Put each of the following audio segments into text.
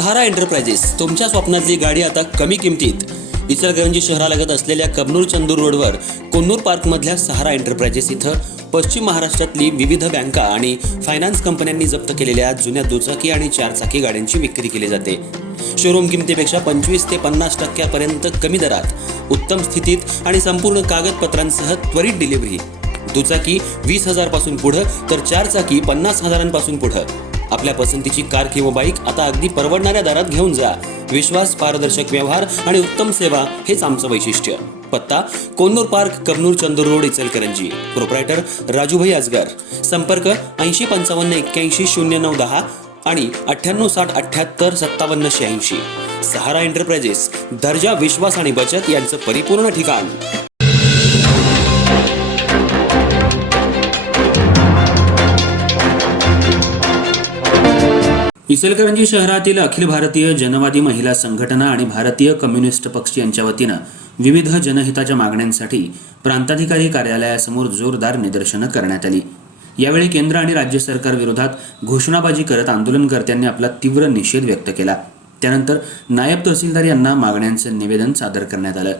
सहारा enterprises तुमच्या स्वप्नातली गाडी आता कमी किमतीत. इचलकरंजी शहरालगत असलेल्या कबनूर चंदूर रोडवर कोन्नूर पार्कमधल्या सहारा एंटरप्राइजेस इथं पश्चिम महाराष्ट्रातली विविध बँका आणि फायनान्स कंपन्यांनी जप्त केलेल्या जुन्या दुचाकी आणि चारचाकी गाड्यांची विक्री केली जाते. शोरूम किमतीपेक्षा 25 ते 50% कमी दरात, उत्तम स्थितीत आणि संपूर्ण कागदपत्रांसह त्वरित डिलिव्हरी. दुचाकी 20,000 पासून पुढे तर चारचाकी 50,000 पुढे. आपल्या पसंतीची कार किंवा बाईक आता अगदी परवडणाऱ्या दरात घेऊन जा. विश्वास, पारदर्शक व्यवहार आणि उत्तम सेवा हेच आमचं वैशिष्ट्य. पत्ता Konnur park, Kabnur Chandur road, Ichalkaranji. Proprietor Rajubhai Ajgar. संपर्क 8055810910 आणि 9860785786. सहारा एंटरप्राइजेस, दर्जा, विश्वास आणि बचत यांचं परिपूर्ण ठिकाण. इचलकरंजी शहरातील अखिल भारतीय जनवादी महिला संघटना आणि भारतीय कम्युनिस्ट पक्ष यांच्या वतीनं विविध जनहिताच्या मागण्यांसाठी प्रांताधिकारी कार्यालयासमोर जोरदार निदर्शनं करण्यात आली. यावेळी केंद्र आणि राज्य सरकार विरोधात घोषणाबाजी करत आंदोलनकर्त्यांनी आपला तीव्र निषेध व्यक्त केला. त्यानंतर नायब तहसीलदार यांना मागण्यांचं निवेदन सादर करण्यात आलं.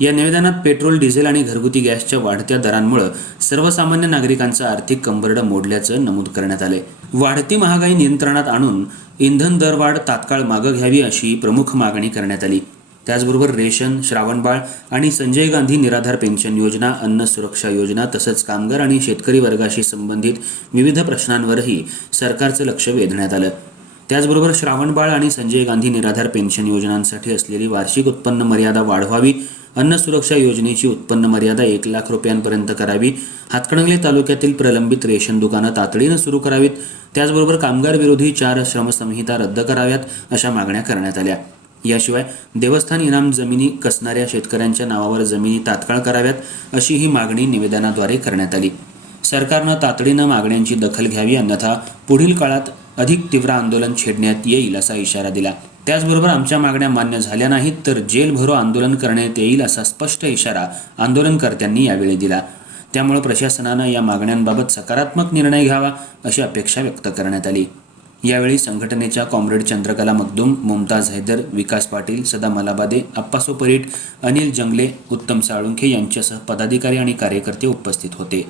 या निवेदनात पेट्रोल, डिझेल आणि घरगुती गॅसच्या वाढत्या दरांमुळे सर्वसामान्य नागरिकांचं आर्थिक कंबरडं मोडल्याचं नमूद करण्यात आले. वाढती महागाई नियंत्रणात आणून इंधन दरवाढ तात्काळ मागं घ्यावी अशी प्रमुख मागणी करण्यात आली. त्याचबरोबर रेशन, श्रावणबाळ आणि संजय गांधी निराधार पेन्शन योजना, अन्न सुरक्षा योजना तसंच कामगार आणि शेतकरी वर्गाशी संबंधित विविध प्रश्नांवरही सरकारचं लक्ष वेधण्यात आलं. त्याचबरोबर श्रावणबाळ आणि संजय गांधी निराधार पेन्शन योजनांसाठी असलेली वार्षिक उत्पन्न मर्यादा वाढवावी, अन्न सुरक्षा योजनेची उत्पन्न मर्यादा 1 लाख रुपयांपर्यंत करावी, हातकणंगले तालुक्यातील प्रलंबित रेशन दुकानं तातडीनं सुरू करावीत, त्याचबरोबर कामगार विरोधी 4 श्रमसंहिता रद्द कराव्यात अशा मागण्या करण्यात आल्या. याशिवाय देवस्थान इनाम जमिनी कसणाऱ्या शेतकऱ्यांच्या नावावर जमिनी तात्काळ कराव्यात अशी ही मागणी निवेदनाद्वारे करण्यात आली. सरकारनं तातडीनं मागण्यांची दखल घ्यावी, अन्यथा पुढील काळात अधिक तीव्र आंदोलन छेडण्यात येईल असा इशारा दिला. त्याचबरोबर आमच्या मागण्या मान्य झाल्या नाहीत तर जेल भरो आंदोलन करण्यात येईल असा स्पष्ट इशारा आंदोलनकर्त्यांनी यावेळी दिला. त्यामुळे प्रशासनानं या मागण्यांबाबत सकारात्मक निर्णय घ्यावा अशी अपेक्षा व्यक्त करण्यात आली. यावेळी संघटनेच्या कॉम्रेड चंद्रकला मखदूम, मुमताज हैदर, विकास पाटील, सदा मलाबादे, अप्पासो परीट, अनिल जंगले, उत्तम साळुंखे यांच्यासह पदाधिकारी आणि कार्यकर्ते उपस्थित होते.